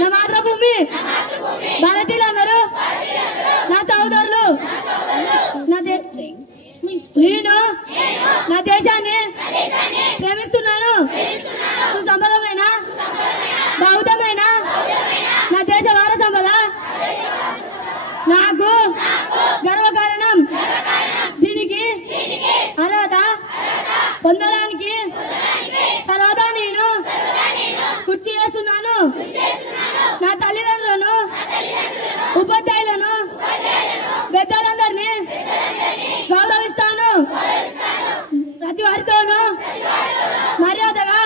నా మాతృభూమి భారతీయులందరూ నా సోదరులు నేను నా దేశాన్ని ప్రేమిస్తున్నాను. సుసంపదమైన బౌద్ధమైన నా దేశ వార సంపద నాకు గర్వకారణం. దీనికి అర్హత పొందడానికి సర్వదా నేను కృషి చేస్తున్నాను. నా తల్లిదండ్రులను, ఉపాధ్యాయులను, పెద్దలందరినీ గౌరవిస్తాను. ప్రతి వారితోనూ మర్యాదగా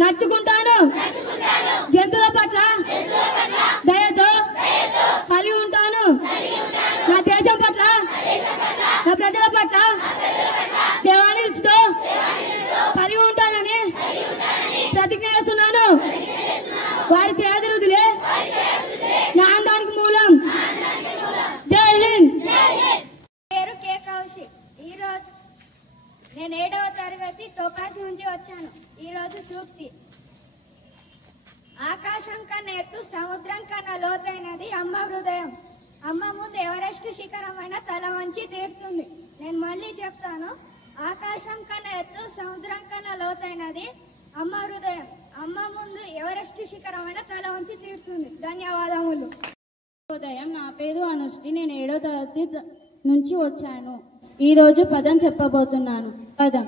నడుచుకుంటాను. జంతువుల పట్ల దయతో కలిగి ఉంటాను. నా దేశం పట్ల, నా ప్రజల పట్ల సేవానిరుచితో కలిగి ఉంటానని ప్రతిజ్ఞ చేస్తున్నాను. వారి చేతులులే నా ఆనందానికి మూలం. జై హింద్. పేరు కే కౌశిక్. ఈరోజు నేను 7వ తరగతి తోకాసి నుంచి వచ్చాను. ఈరోజు సూక్తి: ఆకాశం కన్నా ఎత్తు, సముద్రం కన్నా లోతైనది అమ్మ హృదయం. అమ్మ ముందు ఎవరెస్ట్ శిఖరమైన తల వంచి తీరుతుంది. నేను మళ్ళీ చెప్తాను: ఆకాశం కన్నా ఎత్తు, సముద్రం కన్నా లోతైనది అమ్మ హృదయం. అమ్మ ముందు ఎవరెస్ట్ శిఖరమైన తల వంచి తీరుతుంది. ధన్యవాదములు. ఉదయం. నా పేరు అనుశ్రీ. నేను 7వ తరగతి నుంచి వచ్చాను. ఈరోజు పదం చెప్పబోతున్నాను. పదం: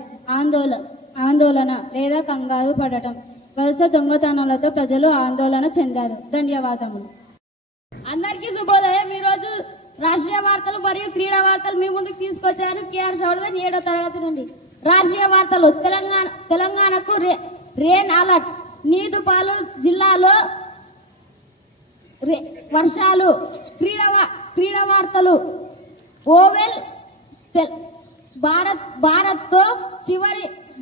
ఆందోళన లేదా కంగారు పడటం. వరుస దొంగతనాలతో ప్రజలు ఆందోళన చెందారు. ధన్యవాదములు. అందరికీ శుభోదయం. ఈరోజు రాష్ట్రీయ వార్తలు మరియు క్రీడా వార్తలు మీ ముందుకు తీసుకొచ్చాను. కేఆర్ చౌదరి 7వ తరగతి నుండి. రాష్ట్రీయ వార్తలు: తెలంగాణకు రెయిన్ అలర్ట్. నీదుపాలు జిల్లాలో వర్షాలు. క్రీడా వార్తలు: ఓవెల్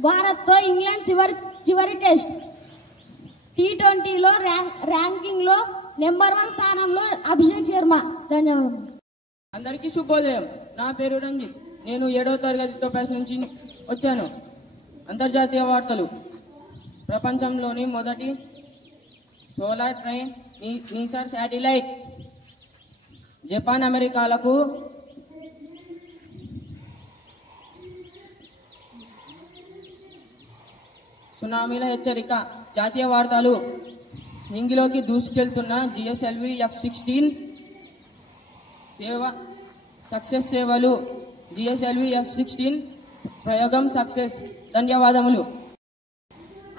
భారత్తో ఇంగ్లాండ్ చివరి టెస్ట్. T20లో ర్యాంకింగ్ లో నెంబర్ 1 స్థానంలో అభిషేక్ శర్మ. ధన్యవాదాలు. అందరికీ శుభోదయం. నా పేరు రంజిత్. నేను 7వ తరగతి తోపాస్ నుంచి వచ్చాను. అంతర్జాతీయ వార్తలు: ప్రపంచంలోని మొదటి సోలార్ ట్రైన్ నీసర్ శాటిలైట్. జపాన్ అమెరికాలకు సునామీల హెచ్చరిక. జాతీయ వార్తలు: నింగిలోకి దూసుకెళ్తున్న GSLV F-16 సక్సెస్ సేవలు. GSLV F-16 ప్రయోగం సక్సెస్. ధన్యవాదములు.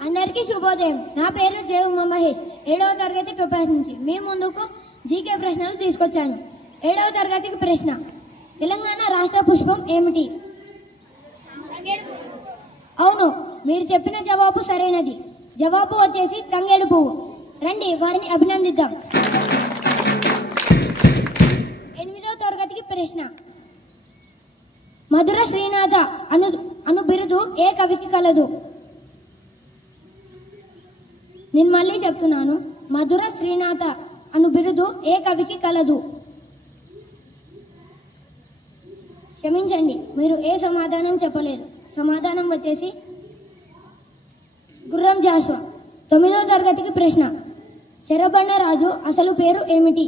అందరికీ శుభోదయం. నా పేరు జే ఉమా మహేష్. 7వ తరగతి టోపాస్ నుంచి మీ ముందుకు జీకే ప్రశ్నలు తీసుకొచ్చాను. 7వ తరగతికి ప్రశ్న: తెలంగాణ రాష్ట్ర పుష్పం ఏమిటి? అవును, మీరు చెప్పిన జవాబు సరైనది. జవాబు వచ్చేసి తంగేడు పువ్వు. రండి, వారిని అభినందిద్దాం. 8వ తరగతికి ప్రశ్న: మధుర శ్రీనాథ అను బిరుదు ఏ కవికి కలదు? నేను మళ్ళీ చెప్తున్నాను: మధుర శ్రీనాథ అను బిరుదు ఏ కవికి కలదు? క్షమించండి, మీరు ఏ సమాధానం చెప్పలేదు. సమాధానం వచ్చేసి గుర్రం జాషువా. 9వ తరగతికి ప్రశ్న: చెరబండ రాజు అసలు పేరు ఏమిటి?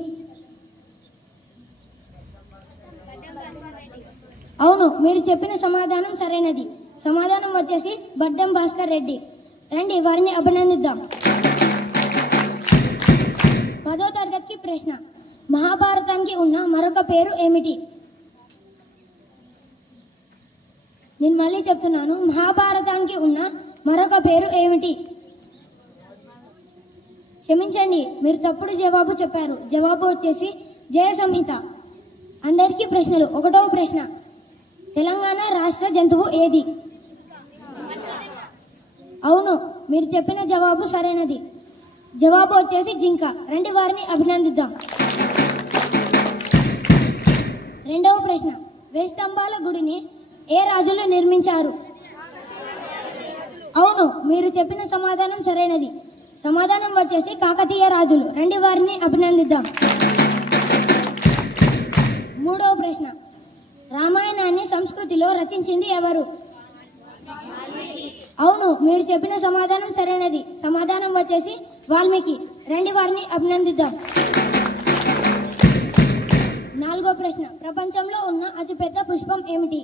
అవును, మీరు చెప్పిన సమాధానం సరైనది. సమాధానం వచ్చేసి బడ్డం భాస్కర్ రెడ్డి. రండి, వారిని అభినందిద్దాం. 10వ తరగతికి ప్రశ్న: మహాభారతానికి ఉన్న మరొక పేరు ఏమిటి? నేను మళ్ళీ చెప్తున్నాను: మహాభారతానికి ఉన్న మరొక పేరు ఏమిటి? క్షమించండి, మీరు తప్పుడు జవాబు చెప్పారు. జవాబు వచ్చేసి జయ సంహిత. అందరికీ ప్రశ్నలు. 1వ ప్రశ్న: తెలంగాణ రాష్ట్ర జంతువు ఏది? అవును, మీరు చెప్పిన జవాబు సరైనది. జవాబు వచ్చేసి జింక. రండి, వారిని అభినందిద్దాం. 2వ ప్రశ్న: వేయి స్తంభాల గుడిని ఏ రాజులు నిర్మించారు? అవును, మీరు చెప్పిన సమాధానం సరైనది. సమాధానం వచ్చేసి కాకతీయ రాజులు. రండి, వారిని అభినందిద్దాం. 3వ ప్రశ్న: రామాయణాన్ని సంస్కృతిలో రచించింది ఎవరు? అవును, మీరు చెప్పిన సమాధానం సరైనది. సమాధానం వచ్చేసి వాల్మీకి. రండి వారిని అభినందిద్దాం. 4వ ప్రశ్న, ప్రపంచంలో ఉన్న అతిపెద్ద పుష్పం ఏమిటి?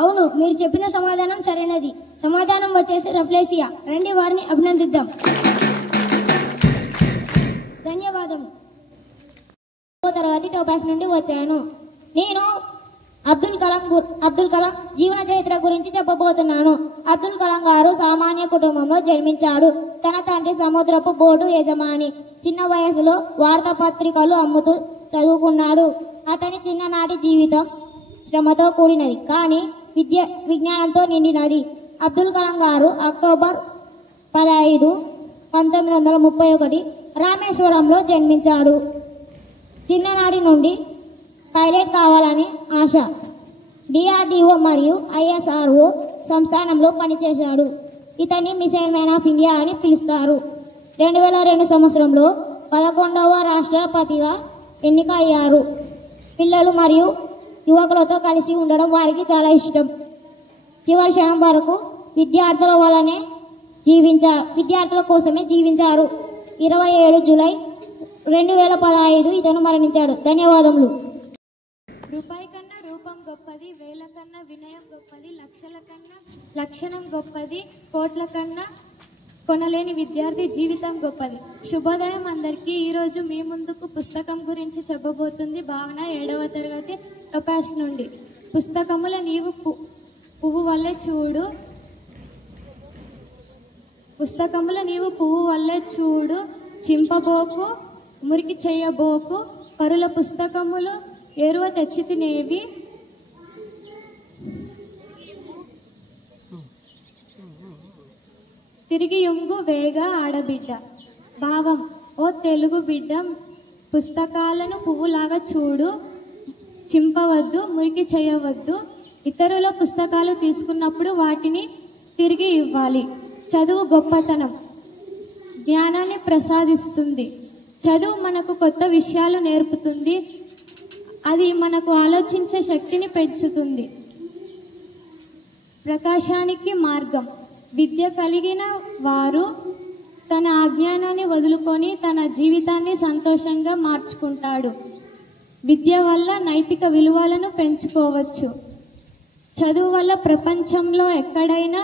అవును, మీరు చెప్పిన సమాధానం సరైనది. సమాధానం వచ్చేసి రఫ్లేసియా. రండి వారిని అభినందిద్దాం. ధన్యవాదము. తరగతి టోపాస్ నుండి వచ్చాను. నేను అబ్దుల్ కలాం జీవన చరిత్ర గురించి చెప్పబోతున్నాను. అబ్దుల్ కలాం గారు సామాన్య కుటుంబంలో జన్మించాడు. తన తండ్రి సముద్రపు బోటు యజమాని. చిన్న వయసులో వార్తాపత్రికలు అమ్ముతూ చదువుకున్నాడు. అతని చిన్ననాటి జీవితం శ్రమతో కూడినది, కానీ విజ్ఞానంతో నిండినది. అబ్దుల్ కలాం గారు అక్టోబర్ 15, 1931 రామేశ్వరంలో జన్మించాడు. చిన్ననాటి నుండి పైలట్ కావాలని ఆశ. డిఆర్డిఓ మరియు ఐఎస్ఆర్ఓ సంస్థానంలో పనిచేశాడు. ఇతన్ని మిసైల్ మ్యాన్ ఆఫ్ ఇండియా అని పిలుస్తారు. 2002 సంవత్సరంలో 11వ రాష్ట్రపతిగా ఎన్నిక అయ్యారు. పిల్లలు మరియు యువకులతో కలిసి ఉండడం వారికి చాలా ఇష్టం. చివరి క్షణం వరకు విద్యార్థుల కోసమే జీవించారు. 27 జూలై 2015 ఇతను మరణించాడు. ధన్యవాదములు. రూపాయి కన్నా రూపం గొప్పది, వేల కన్నా వినయం గొప్పది, లక్షల కన్నా లక్షణం గొప్పది, కోట్ల కన్నా కొనలేని విద్యార్థి జీవితం గొప్పది. శుభోదయం అందరికీ. ఈరోజు మీ ముందుకు పుస్తకం గురించి చెప్పబోతుంది భావన. 7వ తరగతి టోపాస్ నుండి. పుస్తకముల నీవు పువ్వు వల్లే చూడు, పుస్తకముల నీవు పువ్వు వల్లే చూడు, చింపబోకు మురికి చేయబోకు, పరుల పుస్తకములు ఎరువ తెచ్చి తినేవి, తిరిగి యుంగు వేగ ఆడబిడ్డ. భావం: ఓ తెలుగు బిడ్డ, పుస్తకాలను పువ్వులాగా చూడు, చింపవద్దు, మురికి చేయవద్దు. ఇతరుల పుస్తకాలు తీసుకున్నప్పుడు వాటిని తిరిగి ఇవ్వాలి. చదువు గొప్పతనం, జ్ఞానాన్ని ప్రసాదిస్తుంది. చదువు మనకు కొత్త విషయాలు నేర్పుతుంది. అది మనకు ఆలోచించే శక్తిని పెంచుతుంది. ప్రకాశానికి మార్గం: విద్య కలిగిన వారు తన అజ్ఞానాన్ని వదులుకొని తన జీవితాన్ని సంతోషంగా మార్చుకుంటాడు. విద్య వల్ల నైతిక విలువలను పెంచుకోవచ్చు. చదువు వల్ల ప్రపంచంలో ఎక్కడైనా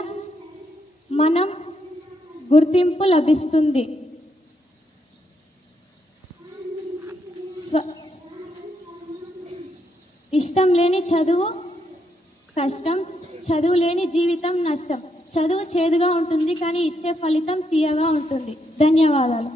మనం గుర్తింపు లభిస్తుంది. ఇష్టం లేని చదువు కష్టం, చదువు లేని జీవితం నష్టం. చదువు చేదుగా ఉంటుంది, కానీ ఇచ్చే ఫలితం తీయగా ఉంటుంది. ధన్యవాదాలు.